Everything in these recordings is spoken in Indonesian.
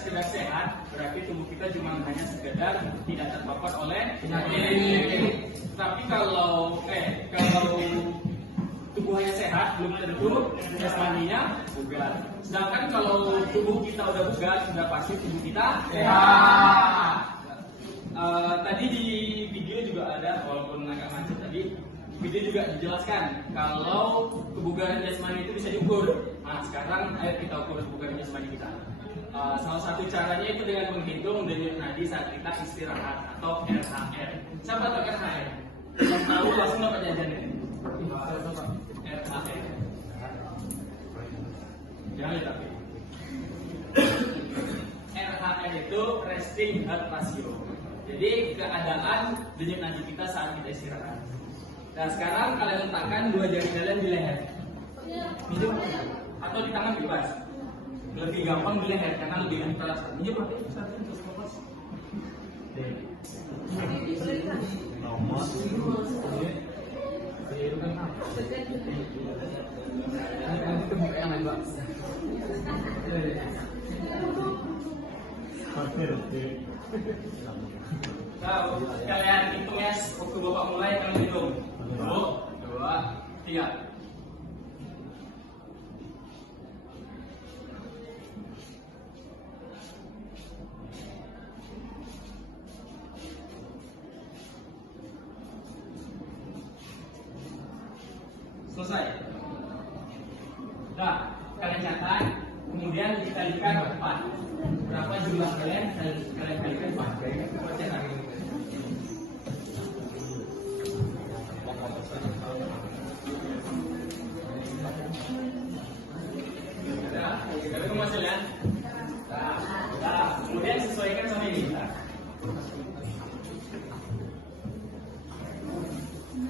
sekedar sehat, berarti tubuh kita cuma hanya sekedar tidak terpapar oleh penyakit. Tapi kalau tubuhnya sehat, belum tentu jasmaninya bugar. Sedangkan kalau tubuh kita udah bugar, sudah pasti tubuh kita sehat. Tadi di video juga ada, walaupun agak macet tadi, di video juga dijelaskan kalau kebugaran jasmani itu bisa diukur. Nah, sekarang ayo kita ukur kebugaran jasmani kita. Salah satu caranya itu dengan menghitung denyut nadi saat kita istirahat atau RHR. Siapa tahu RHR? Yang tahu langsung dapat jajan ya. RHR. Jangan tapi. RHR itu resting heart ratio. Jadi keadaan denyut nadi kita saat kita istirahat. Nah sekarang kalian letakkan dua jari kalian di leher. Minjem atau di tangan bebas. Lebih gampang di leher karena lebih keras. Minjem pakai terus lepas. Tahu, kalian hitung ya, waktu bapak mulai kalian hitung. 1, 2, 3. Selesai. Nah, kalian catat, kemudian dikalikan 4. Berapa jumlah kalian kalikan 4. Catat. Hasilnya. Nah, kemudian sesuaikan sama ini.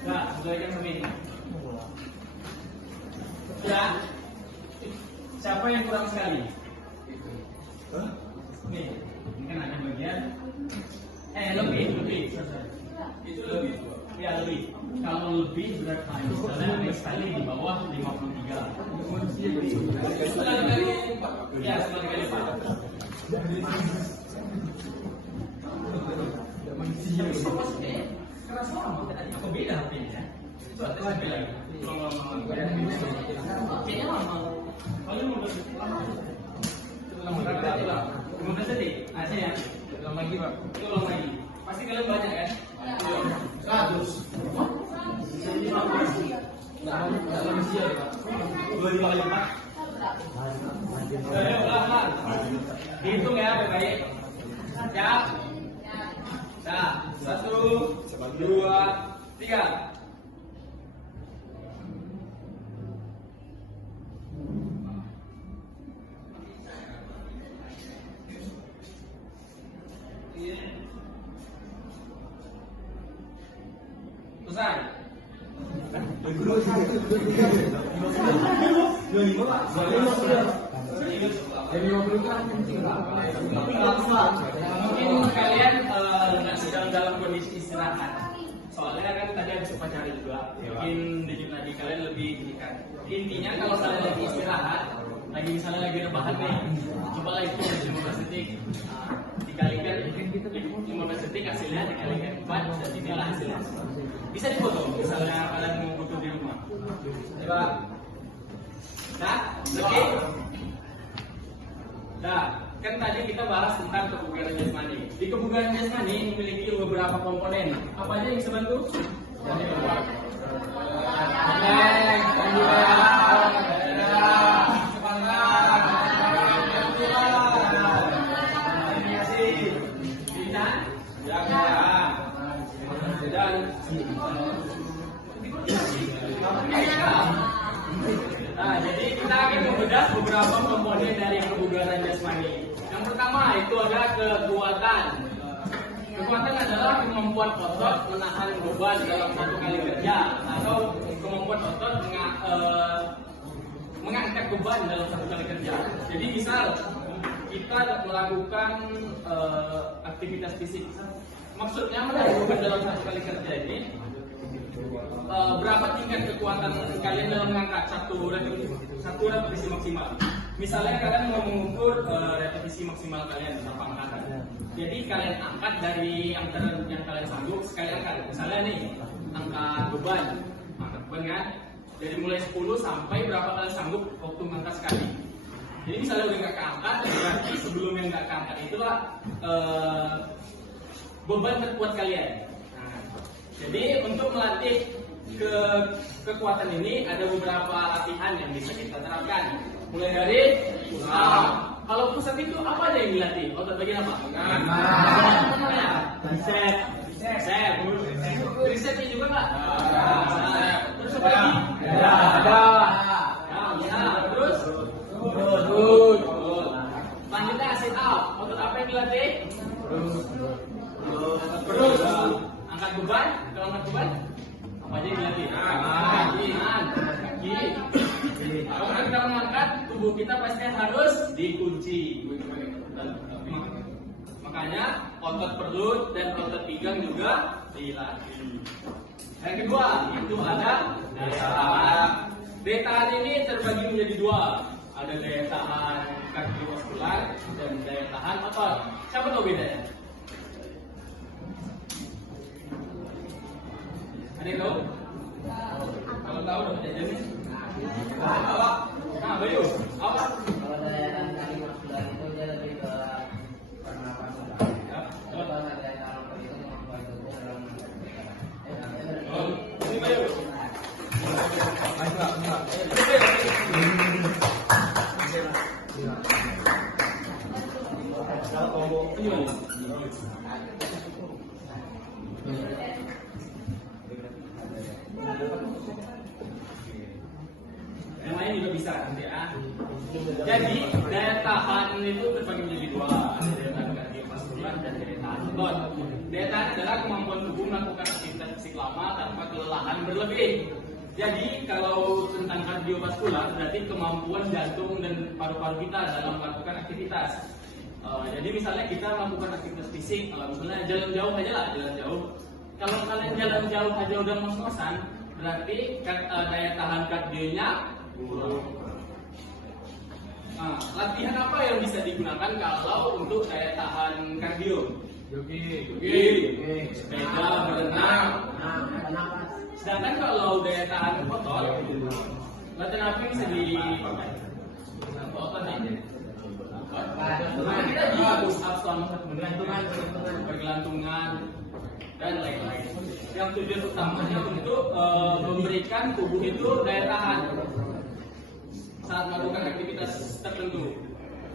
Nah, sesuaikan sama ini. Ya. Siapa yang kurang sekali? Nih, ini kan ada bagian. Lebih. Itu lebih. Ya, lebih. Kalau lebih berat harus ada sekali di bawah 53. Ya, sekali kali Pak. Keras banget. Apa beda HP-nya? Itu ada sampai lagi. Kayaknya lama. Kalau mau lama. Lama detik. Aja ya. Lama lagi Pak. Itu lama lagi. Pasti kalian banyak kan? 100. 25 kali 4. Pelan-pelan. Hitung ya baik-baik. Siap. Nah, 1, 2, 3. Selesai. 25 Pak. 50 kan mungkin kalian sedang dalam kondisi istirahat. Soalnya kan tadi habis upacara juga. Mungkin denyut nadi kalian lebih tingkat. Intinya kalau kalian lagi istirahat, misalnya lagi rebahan nih, cobalah itu 15 detik. Dikalikan 15 detik hasilnya dikalikan 4 dan inilah hasilnya. Bisa difoto misalnya kalian mau foto di rumah. Coba. Nah, oke. Nah, kan tadi kita bahas tentang kebugaran jasmani. Di kebugaran jasmani memiliki beberapa komponen. Apa aja yang bisa bantu? Nah, jadi kita akan membedah beberapa komponen dari kebugaran jasmani. Yang pertama itu adalah kekuatan. Kekuatan adalah kemampuan otot menahan beban dalam satu kali kerja atau kemampuan otot mengangkat beban dalam satu kali kerja. Jadi misal kita melakukan aktivitas fisik, maksudnya menahan beban dalam satu kali kerja ini. Berapa tingkat kekuatan kalian dalam mengangkat satu repetisi maksimal? Misalnya kalian mau mengukur repetisi maksimal kalian berapa angkat. Jadi kalian angkat dari antara yang kalian sanggup sekali angkat. Misalnya nih, angkat beban kan? Dari mulai 10 sampai berapa kalian sanggup waktu mengangkat sekali. Jadi misalnya udah nggak keangkat, berarti sebelum yang nggak keangkat itulah beban terkuat kalian. Nah, jadi untuk melatih kekuatan ini ada beberapa latihan yang bisa kita terapkan. Mulai dari pusat. Kalau pusat itu apa aja yang dilatih? Otot bagian apa? Bicep. Tricepnya juga nggak? Terus apa lagi? Terus? Selanjutnya sit up. Otot apa yang dilatih? Perut. Angkat beban. Kalau angkat beban, apa aja yang dilatih? Kaki. Kalau kita mengangkat, tubuh kita pasti harus dikunci. Makanya otot perut dan otot pinggang juga dilatih. Yang kedua itu ada daya tahan. Daya tahan ini terbagi menjadi dua. Ada daya tahan kardiovaskular dan daya tahan otot. Siapa tahu bedanya? Ada yang tahu? Kalau tahu dapat jajannya? Nah, Bayu, apa? Kalau daya tahan kardiovaskular itu dia lebih ke pernapasan. Kalau daya tahan otot itu kemampuan tubuh dalam ini Bayu. Yang lain juga bisa nanti ya. Jadi daya tahan itu terbagi menjadi dua, ada daya tahan kardiovaskular dan daya tahan otot. Daya tahan adalah kemampuan tubuh melakukan aktivitas fisik lama tanpa kelelahan berlebih. Jadi kalau tentang kardiovaskular berarti kemampuan jantung dan paru-paru kita dalam melakukan aktivitas. Jadi misalnya kita melakukan aktivitas fisik, misalnya jalan jauh aja lah, jalan jauh. Kalau kalian jalan jauh aja udah ngos-ngosan, berarti daya tahan kardionya buruk. Nah, latihan apa yang bisa digunakan kalau untuk daya tahan kardio? Jogging, sepeda, berenang. Sedangkan kalau daya tahan otot, latihan apa yang bisa dipakai? Otot aja. Kita bisa push up selama 1 menit, bergelantungan, dan lain-lain. Yang tujuan utamanya untuk memberikan tubuh itu daya tahan saat melakukan aktivitas tertentu.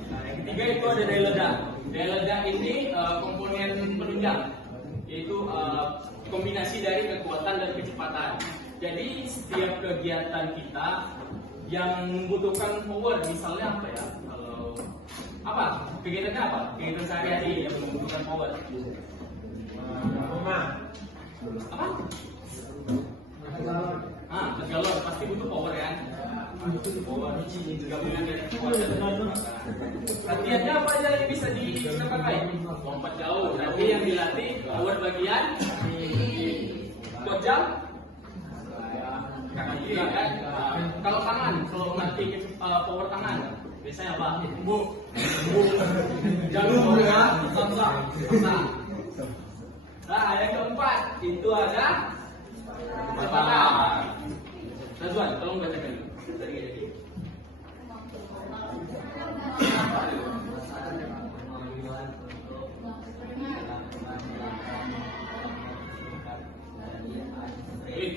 Nah, yang ketiga itu ada daya ledak. Daya ledak ini komponen penunjang, yaitu kombinasi dari kekuatan dan kecepatan. Jadi setiap kegiatan kita yang membutuhkan power, misalnya apa ya? Kalau apa? Kegiatannya apa? Kegiatan sehari-hari yang membutuhkan power. Apa? Galon pasti butuh power kan? Power gabungan dari kekuatan dan kecepatan. Latihannya apa aja yang bisa kita pakai? Lompat jauh, berarti yang dilatih power bagian buat jam kaki juga kan? Kalau tangan, kalau nanti power tangan biasanya apa? Jalur ya, samsak. Nah, yang keempat itu ada kecepatan. Nazwan, tolong bacakan.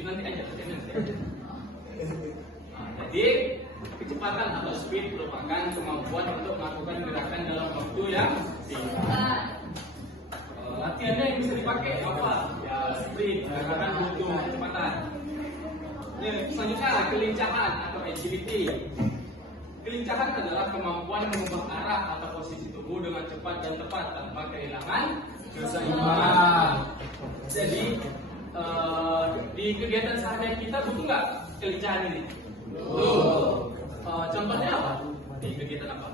Nanti aja. Jadi kecepatan atau speed merupakan kemampuan untuk melakukan gerakan dalam waktu yang singkat. Latihannya yang bisa dipakai apa? Ya sprint, gerakan butuh kecepatan. Selanjutnya kelincahan atau agility. Kelincahan adalah kemampuan mengubah arah atau posisi tubuh dengan cepat dan tepat tanpa kehilangan keseimbangan. Jadi di kegiatan sehari kita butuh nggak kelincahan ini? Contohnya apa? Di kegiatan apa?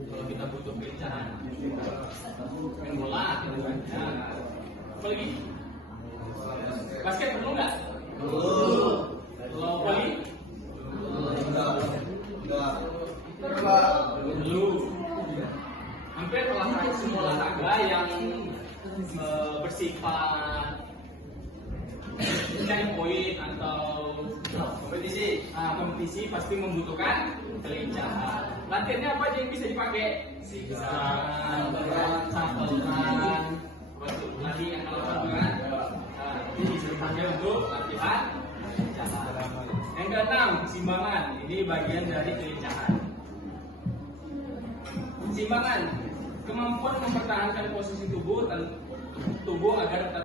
Kalau kita butuh kelincahan, main bola, ya. Apa lagi? Basket perlu nggak? Kalau voli? Perlu. Hampir semua olahraga yang bersifat mencari poin atau kompetisi pasti membutuhkan kelincahan. Latihannya apa aja yang bisa dipakai? Siksan, sampelkan, lagi yang kalau sampelkan, ini bisa dipakai untuk latihan kelincahan. Yang keenam, keseimbangan. Ini bagian dari kelincahan. Keseimbangan, kemampuan mempertahankan posisi tubuh agar tetap